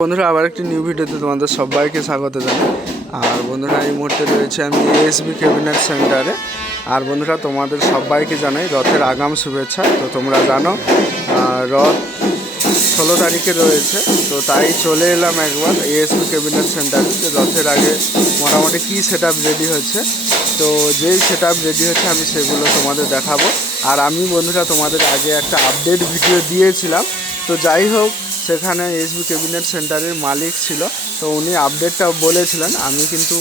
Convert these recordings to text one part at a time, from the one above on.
বন্ধুরা আবার একটি নিউ ভিডিওতে তোমাদের সবাইকে স্বাগত জানাই। আর বন্ধুরা এই মুহূর্তে রয়েছে আমি এএসবি ক্যাবিনেট সেন্টারে। আর বন্ধুরা তোমাদের সবাইকে জানাই রথের আগাম শুভেচ্ছা। তো তোমরা জানো রথ 16 তারিখে রয়েছে, তো তাই চলে এলাম একবার এএসবি ক্যাবিনেট সেন্টারে যে রথের আগে মোটামুটি কী সেট আপ রেডি হচ্ছে। তো যেই সেট আপ রেডি হচ্ছে আমি সেগুলো তোমাদের দেখাবো। আর আমি বন্ধুরা তোমাদের আগে একটা আপডেট ভিডিও দিয়েছিলাম। তো যাই হোক, সেখানে এসবি ক্যাবিনেট সেন্টারের মালিক ছিল, তো উনি আপডেটটা বলেছিলেন। আমি কিন্তু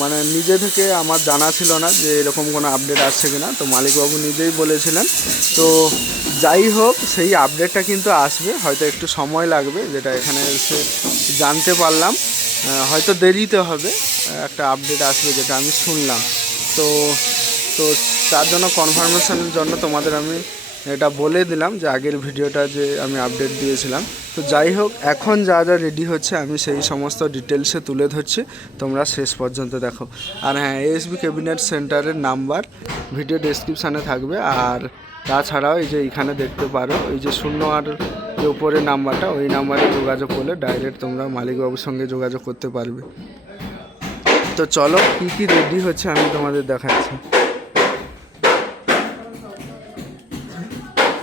মানে নিজে থেকে আমার জানা ছিল না যে এরকম কোনো আপডেট আসছে কিনা, তো মালিকবাবু নিজেই বলেছিলেন। তো যাই হোক, সেই আপডেটটা কিন্তু আসবে, হয়তো একটু সময় লাগবে, যেটা এখানে এসে জানতে পারলাম। হয়তো দেরিতে হবে, একটা আপডেট আসবে যেটা আমি শুনলাম। তো তো তার জন্য কনফার্মেশনের জন্য তোমাদের আমি এটা বলে দিলাম যে আগের ভিডিওটা যে আমি আপডেট দিয়েছিলাম। তো যাই হোক, এখন যা যা রেডি হচ্ছে আমি সেই সমস্ত ডিটেলসে তুলে ধরছি, তোমরা শেষ পর্যন্ত দেখো। আর হ্যাঁ, এএসবি ক্যাবিনেট সেন্টারের নাম্বার ভিডিও ডেসক্রিপশানে থাকবে। আর তাছাড়াও এই যে এখানে দেখতে পারো, এই যে 08 যে উপরের নাম্বারটা, ওই নাম্বারে যোগাযোগ করলে ডাইরেক্ট তোমরা মালিকবাবুর সঙ্গে যোগাযোগ করতে পারবে। তো চলো, কী কী রেডি হচ্ছে আমি তোমাদের দেখাচ্ছি।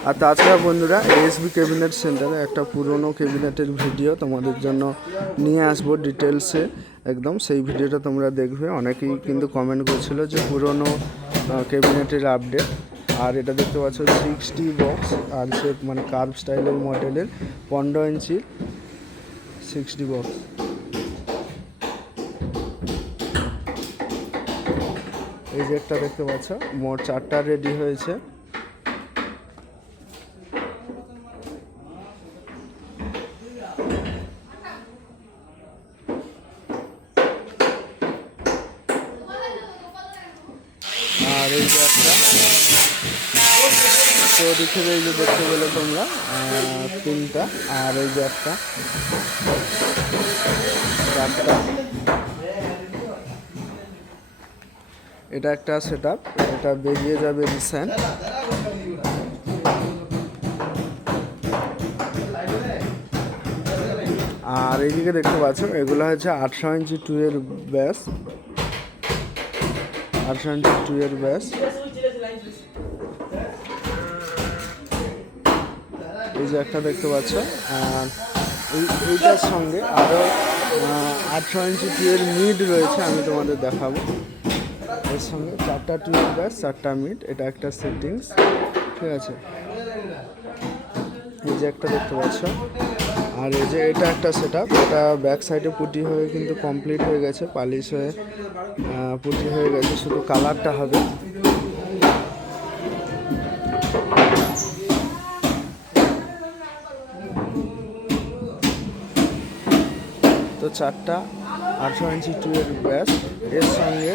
আর তাছাড়া বন্ধুরা এএসবি ক্যাবিনেট সেন্টারে একটা পুরনো ক্যাবিনেটের ভিডিও তোমাদের জন্য নিয়ে আসবো ডিটেলসে একদম, সেই ভিডিওটা তোমরা দেখবে। অনেকেই কিন্তু কমেন্ট করছিল যে পুরনো ক্যাবিনেটের আপডেট। আর এটা দেখতে পাচ্ছ 60 বক্স আর সে মানে কার্ভ স্টাইলের মডেলের 15 ইঞ্চি 60 বক্স। এই যে একটা দেখতে পাচ্ছ, মোট 4টা রেডি হয়েছে। আর এই যে একটা তো দেখে, এই যে দেখতে গেলে তোমরা 3টা। আর এই যে একটা 4টা। এটা একটা সেট আপ, এটা বেরিয়ে যাবে রিসেন্ট। আর এইদিকে দেখতে পাচ্ছ, এগুলো হচ্ছে 18 ইঞ্চি 2 এর ব্যাস, 18 ইঞ্চি 2 এর ব্যাস। এই যে একটা দেখতে পাচ্ছ। আর এইটার সঙ্গে আরও 18 ইঞ্চি 2 এর মিড রয়েছে, আমি তোমাদের দেখাবো। এর সঙ্গে 4টা 2 এর ব্যাস, 4টা মিড, এটা একটা সেটিংস, ঠিক আছে। এই যে একটা দেখতে পাচ্ছ। আর এই যে এটা একটা সেট আপ, এটা ব্যাক সাইডে পুটি হয়ে কিন্তু কমপ্লিট হয়ে গেছে, পালিশ হয়ে পুটি হয়ে গেছে, শুধু কালারটা হবে। তো 4টা 18 ইঞ্চি 2 এর ব্যাস, এর সঙ্গে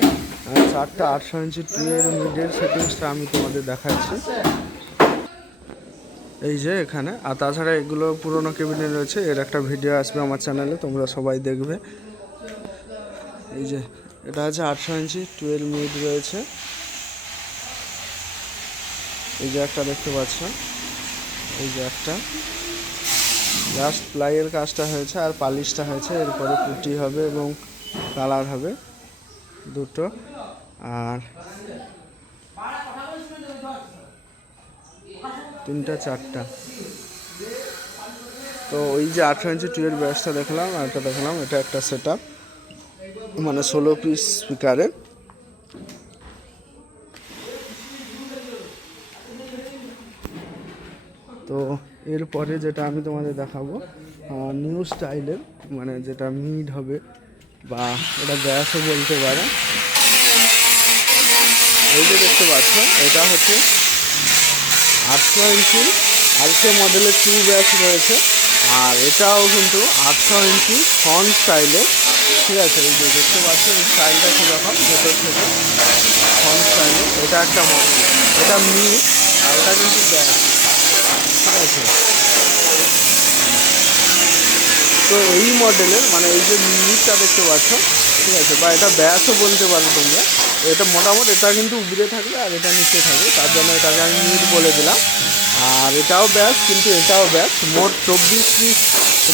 4টা 18 ইঞ্চি 2 এর মিডের সেটিংসটা আমি তোমাদের দেখাচ্ছি এই যে এখানে। আর তাছাড়া এগুলো পুরোনো কেবিনে রয়েছে, এর একটা ভিডিও আসবে আমার চ্যানেলে, তোমরা সবাই দেখবে। এই যে এটা আছে 18 ইঞ্চি 2 এর মিড রয়েছে। এই যে একটা দেখতে পাচ্ছ, এই যে একটা জাস্ট প্লাইয়ের কাজটা হয়েছে আর পালিশটা হয়েছে, এরপরে পুটি হবে এবং কালার হবে দুটো। আর 3টা 4টা। তো ওই যে 18 ইঞ্চি 2 এর ব্যাসটা দেখলাম, আর এটা দেখলাম, এটা একটা সেট আপ, মানে 16 পিস স্পিকারের। তো এরপরে যেটা আমি তোমাদের দেখাবো নিউ স্টাইলের, মানে যেটা মিড হবে বা এটা ব্যাসও বলতে পারে। এই যে দেখতে পাচ্ছ, এটা হচ্ছে 18 ইঞ্চি আরকে মডেলের 2 ব্যাস রয়েছে। আর এটাও কিন্তু 18 ইঞ্চি ফ্রন্ট স্টাইলের, ঠিক আছে। এই যে দেখতে পাচ্ছ, এই স্টাইলটা কীরকম ভেতর থেকে ফ্রন্ট স্টাইলে, এটা একটা মডেল, এটা মিড আর এটা কিন্তু ব্যাস, ঠিক আছে। তো এই মডেলের মানে এই যে মিডটা দেখতে পাচ্ছ, ঠিক আছে, বা এটা ব্যাসও বলতে পারো তোমরা। এটা মোটামুটি এটা কিন্তু উপরে থাকবে আর এটা নিচে থাকবে, তার জন্য এটাকে আমি মিড বলে দিলাম। আর এটাও ব্যাস, কিন্তু এটাও ব্যাস। মোট 24 পিস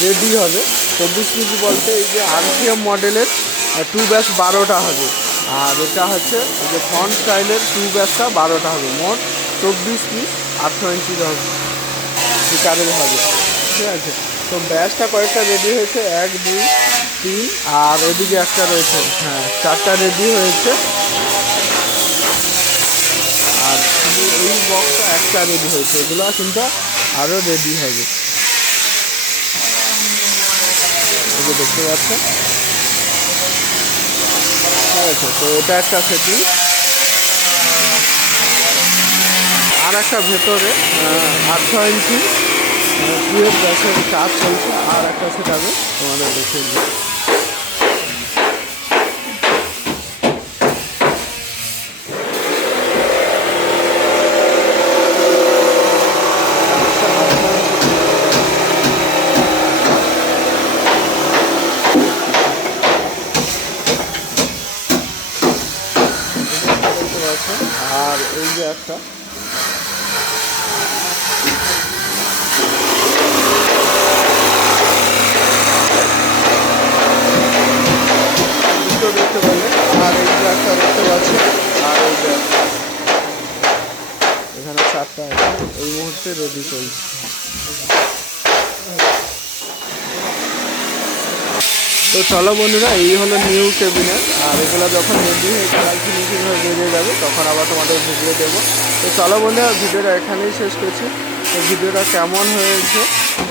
রেডি হবে। 24 পিস বলতে এই যে আরসিএম মডেলের 2 ব্যাস 12টা হবে, আর এটা হচ্ছে এই যে ফ্রন্ট স্টাইলের 2 ব্যাসটা 12টা হবে। মোট 24 পিস 18 ইঞ্চির হবে, স্পিকারের হবে, ঠিক আছে। তো ব্যাসটা কয়েকটা রেডি হয়েছে, 1 2 3, আর ওদিকে একটা রয়েছে, হ্যাঁ 4টা রেডি হয়েছে। আর শুধু এই বক্সটা একটা রেডি হয়েছে, এগুলো কিন্তু আরও রেডি হবে, এই যে দেখতে পাচ্ছেন, ঠিক আছে। তো এটা একটা সেটিং, আর একটা ভেতরে 18 ইঞ্চি 12 ব্যাসের কাজ চলছে, আর একটা সেটাবে তোমাদের দেখে দিই। আর এই যে একটা দুটো দেখতে পাবে, আর এই যে একটা দেখতে পাচ্ছে, আর এই যে এখানে 4টা আছে, এই মুহূর্তে রেডি চলছে। তো চলো বন্ধুরা, এই হলো নিউ ক্যাবিনেট, আর এগুলো যখন রেডি হয়ে কালার ফিনিশিং হয়ে বেরিয়ে যাবে তখন আবার তোমাদের ভিডিও দেবো। তো চলো বন্ধুরা, ভিডিওটা এখানেই শেষ করছি। তো ভিডিওটা কেমন হয়েছে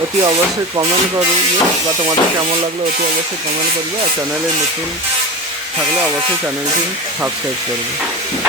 অতি অবশ্যই কমেন্ট করবে, বা তোমাদের কেমন লাগলো অতি অবশ্যই কমেন্ট করবে, আর চ্যানেলে নতুন থাকলে অবশ্যই চ্যানেলটি সাবস্ক্রাইব করবে।